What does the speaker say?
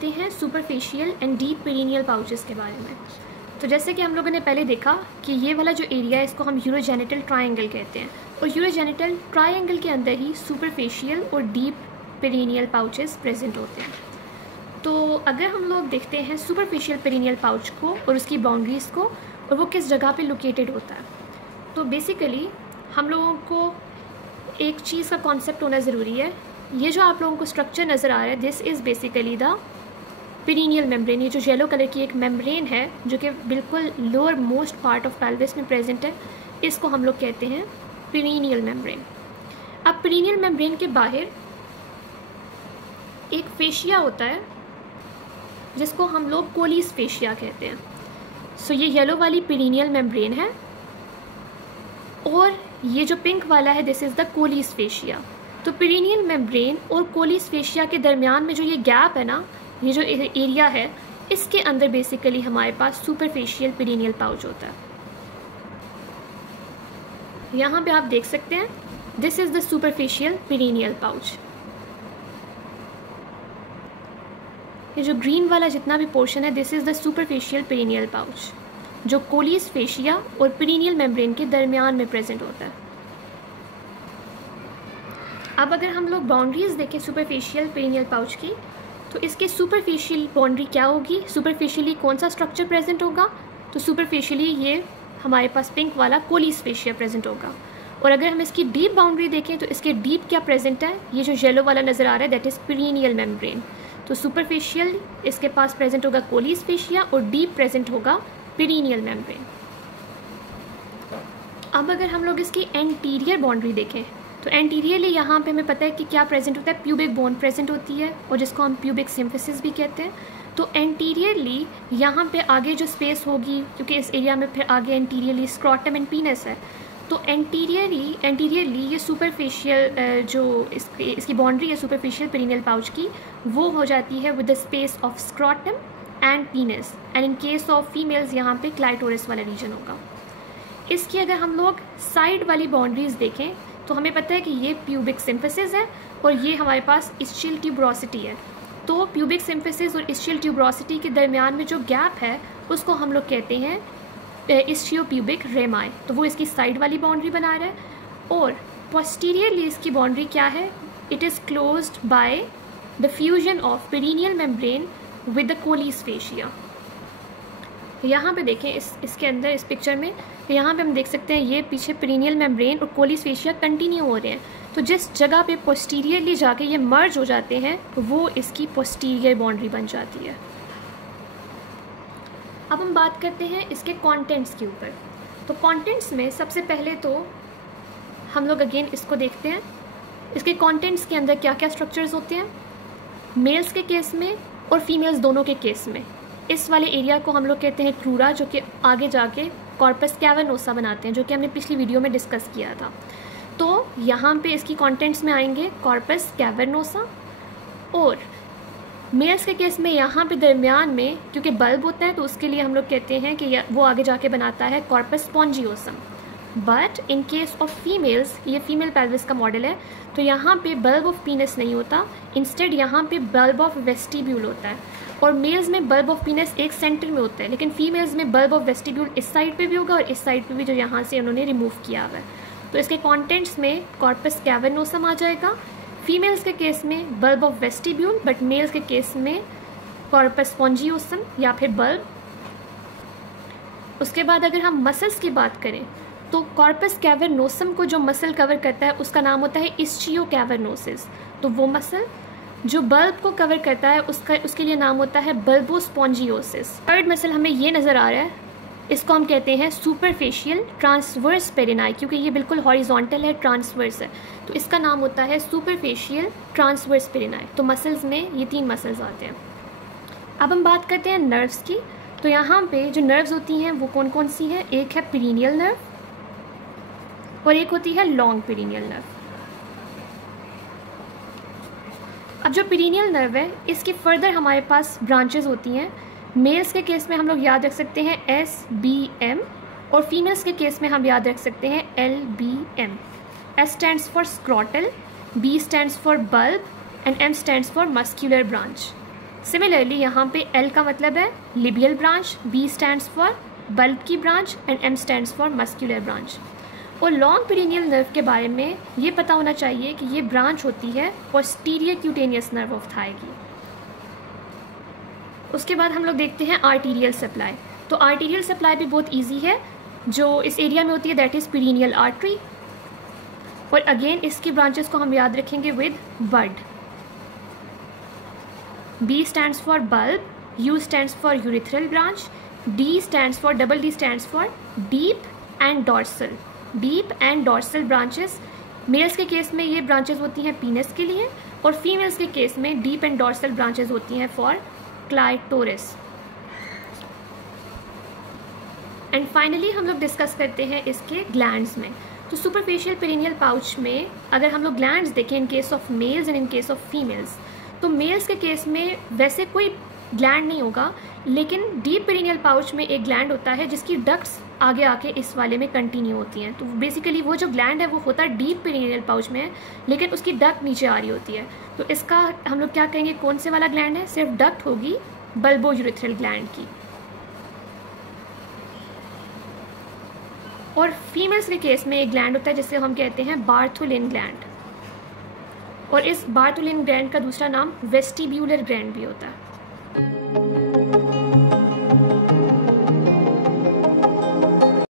करते हैं superficial and deep perineal pouches के बारे में। तो जैसे कि हम लोगों ने पहले देखा कि ये वाला जो एरिया है इसको हम यूरोजेनिटल ट्रायंगल कहते हैं, और यूरोजेनिटल ट्रायंगल के अंदर ही सुपरफिशियल और डीप पेरिनियल पाउचेस प्रेजेंट होते हैं। तो अगर हम लोग देखते हैं सुपरफिशियल पेरिनियल पाउच को और उसकी बाउंड्रीज़ को और वो किस जगह पे लोकेटेड होता है, तो बेसिकली हम लोगों को एक चीज़ का कॉन्सेप्ट होना ज़रूरी है। ये जो आप लोगों को स्ट्रक्चर नज़र आ रहा है, this is basically the perineal membrane. ये जो येलो कलर की एक मेम्ब्रेन है जो कि बिल्कुल lower most part of pelvis में प्रेजेंट है, इसको हम लोग कहते हैं पेरिनियल मेम्ब्रेन। अब पेरिनियल मेम्ब्रेन के बाहर एक फेशिया होता है जिसको हम लोग कोलिस फेशिया कहते हैं। सो ये येलो वाली पेरिनियल मेम्ब्रेन है और ये जो पिंक वाला है this is the Colles fascia. तो पेरिनियल मेम्ब्रेन और कोलिस फेशिया के दरमियान में जो ये गैप है ना, ये जो एरिया है, इसके अंदर बेसिकली हमारे पास सुपरफिशियल पेरिनियल पाउच होता है। यहाँ पे आप देख सकते हैं this is the superficial perineal pouch. ये जो ग्रीन वाला जितना भी पोर्शन है this is the superficial perineal pouch जो कोलिस फेशिया और पेरिनियल मेम्ब्रेन के दरमियान में प्रेजेंट होता है। अब अगर हम लोग बाउंड्रीज देखें सुपरफिशियल पेरिनियल पाउच की, तो इसके सुपरफिशियल बाउंड्री क्या होगी, सुपरफिशियली कौन सा स्ट्रक्चर प्रेजेंट होगा, तो सुपरफिशियली ये हमारे पास पिंक वाला कोलिस फेशिया प्रेजेंट होगा। और अगर हम इसकी डीप बाउंड्री देखें तो इसके डीप क्या प्रेजेंट है, ये जो येलो वाला नज़र आ रहा है दैट इज़ पेरिनियल मेम्ब्रेन। तो सुपरफिशियल इसके पास प्रेजेंट होगा कोलिस फेशिया और डीप प्रेजेंट होगा पेरिनियल मेम्ब्रेन। अब अगर हम लोग इसकी एंटीरियर बाउंड्री देखें तो एंटीरियरली यहाँ पे हमें पता है कि क्या प्रेजेंट होता है, प्यूबिक बोन प्रेजेंट होती है और जिसको हम प्यूबिक सिम्फिसिस भी कहते हैं। तो एंटीरियरली यहाँ पे आगे जो स्पेस होगी, क्योंकि इस एरिया में फिर आगे एंटीरियरली स्क्रॉटम एंड पीनस है, तो एंटीरियरली ये सुपरफिशियल जो इसकी बाउंड्री है सुपरफिशियल पेरिनियल पाउच की, वो हो जाती है with the space of scrotum and पीनस, and in case of females यहाँ पे क्लाइटोरिस वाला रीजन होगा। इसकी अगर हम लोग साइड वाली बाउंड्रीज देखें तो हमें पता है कि ये प्यूबिक सिम्फिसिस है और ये हमारे पास इस्चियल ट्यूबरोसिटी है। तो प्यूबिक सिम्फिसिस और इस्चियल ट्यूबरोसिटी के दरमियान में जो गैप है उसको हम लोग कहते हैं इस्चियोप्यूबिक रेमाई। तो वो इसकी साइड वाली बाउंड्री बना रहा है। और पोस्टीरियरली इसकी बाउंड्री क्या है, it is closed by the fusion of perineal membrane with the Colles fascia. यहाँ पे देखें इसके अंदर इस पिक्चर में, यहाँ पे हम देख सकते हैं ये पीछे पेरिनियल मेम्ब्रेन और कोलिस फेशिया कंटिन्यू हो रहे हैं। तो जिस जगह पे पोस्टीरियरली जाके ये मर्ज हो जाते हैं वो इसकी पोस्टीरियर बाउंड्री बन जाती है। अब हम बात करते हैं इसके कंटेंट्स के ऊपर। तो कंटेंट्स में सबसे पहले तो हम लोग अगेन इसको देखते हैं, इसके कंटेंट्स के अंदर क्या क्या स्ट्रक्चर्स होते हैं मेल्स के केस में और फीमेल्स दोनों के केस में। इस वाले एरिया को हम लोग कहते हैं क्रूरा, जो कि आगे जाके कॉर्पस कैवर्नोसा बनाते हैं, जो कि हमने पिछली वीडियो में डिस्कस किया था। तो यहाँ पे इसकी कंटेंट्स में आएंगे कॉर्पस कैवर्नोसा, और मेल्स के केस में यहाँ पे दरमियान में क्योंकि बल्ब होता है तो उसके लिए हम लोग कहते हैं कि वो आगे जाके बनाता है corpus spongiosum. But in case of females, ये फीमेल पेल्विस का मॉडल है, तो यहाँ पे बल्ब ऑफ पीनस नहीं होता, इंस्टेड यहाँ पे बल्ब ऑफ वेस्टिब्यूल होता है। और मेल्स में बल्ब ऑफ पीनस एक सेंटर में होता है, लेकिन फीमेल्स में बल्ब ऑफ वेस्टिब्यूल इस साइड पे भी होगा और इस साइड पे भी, जो यहाँ से उन्होंने रिमूव किया हुआ है। तो इसके कंटेंट्स में कॉर्पस कैवर्नोसम आ जाएगा। फीमेल्स के केस में bulb of vestibule, but males के केस में कॉर्पस स्पॉन्जियोसम या फिर बल्ब। उसके बाद अगर हम मसल्स की बात करें तो कॉर्पस कैवर्नोसम को जो मसल कवर करता है उसका नाम होता है इस्चियो कैवर्नोसिस। तो वो मसल जो बल्ब को कवर करता है उसके लिए नाम होता है बल्बोस्पॉन्जियोसिस। थर्ड मसल हमें ये नज़र आ रहा है, इसको हम कहते हैं सुपरफिशियल ट्रांसवर्स पेरिनाई, क्योंकि ये बिल्कुल हॉरिजॉन्टल है, ट्रांसवर्स है, तो इसका नाम होता है सुपरफिशियल ट्रांसवर्स पेरिनाई। तो मसल्स में ये 3 मसल्स आते हैं। अब हम बात करते हैं नर्व्स की। तो यहाँ पे जो नर्व्स होती हैं वो कौन कौन सी हैं, एक है पेरिनियल नर्व और एक होती है लॉन्ग पेरिनियल नर्व। अब जो पेरिनियल नर्व है इसकी फर्दर हमारे पास ब्रांचेस होती हैं। मेल्स के केस में हम लोग याद रख सकते हैं SBM और फीमेल्स के केस में हम याद रख सकते हैं LBM। S stands for scrotal, B stands for bulb and M stands for muscular branch. Similarly यहाँ पे L का मतलब है labial branch, B stands for bulb की branch and M stands for muscular branch. और लॉन्ग पेरिनियल नर्व के बारे में ये पता होना चाहिए कि ये ब्रांच होती है posterior cutaneous nerve of thigh की। उसके बाद हम लोग देखते हैं आर्टीरियल सप्लाई। तो आर्टीरियल सप्लाई भी बहुत इजी है, जो इस एरिया में होती है दैट इज़ पेरिनियल आर्टरी। और अगेन इसकी ब्रांचेस को हम याद रखेंगे with bud. B stands for bulb, U stands for urethral branch, D stands for D stands for deep and dorsal. Deep and dorsal branches, males के case में ये branches होती हैं पीनस के लिए, और फीमेल्स के केस में डीप एंड डॉर्सल ब्रांचेस होती हैं फॉर क्लाइटोरिस। एंड फाइनली हम लोग डिस्कस करते हैं इसके ग्लैंड्स में। तो सुपरफिशियल पेरिनियल पाउच में अगर हम लोग ग्लैंड्स देखें in case of males and in case of females, तो मेल्स के केस में वैसे कोई ग्लैंड नहीं होगा, लेकिन डीप पेरिनियल पाउच में एक ग्लैंड होता है जिसकी डक्ट्स आगे आके इस वाले में कंटिन्यू होती हैं। तो बेसिकली वो जो ग्लैंड है वो होता है डीप पेरिनियल पाउच में, लेकिन उसकी डक्ट नीचे आ रही होती है। तो इसका हम लोग क्या कहेंगे, कौन से वाला ग्लैंड है, सिर्फ डक्ट होगी बल्बो यूरिथ्रल ग्लैंड की। और फीमेल्स के केस में एक ग्लैंड होता है जिसे हम कहते हैं बार्थुलिन ग्लैंड, और इस बार्थुलिन ग्लैंड का दूसरा नाम वेस्टिब्यूलर ग्लैंड भी होता है।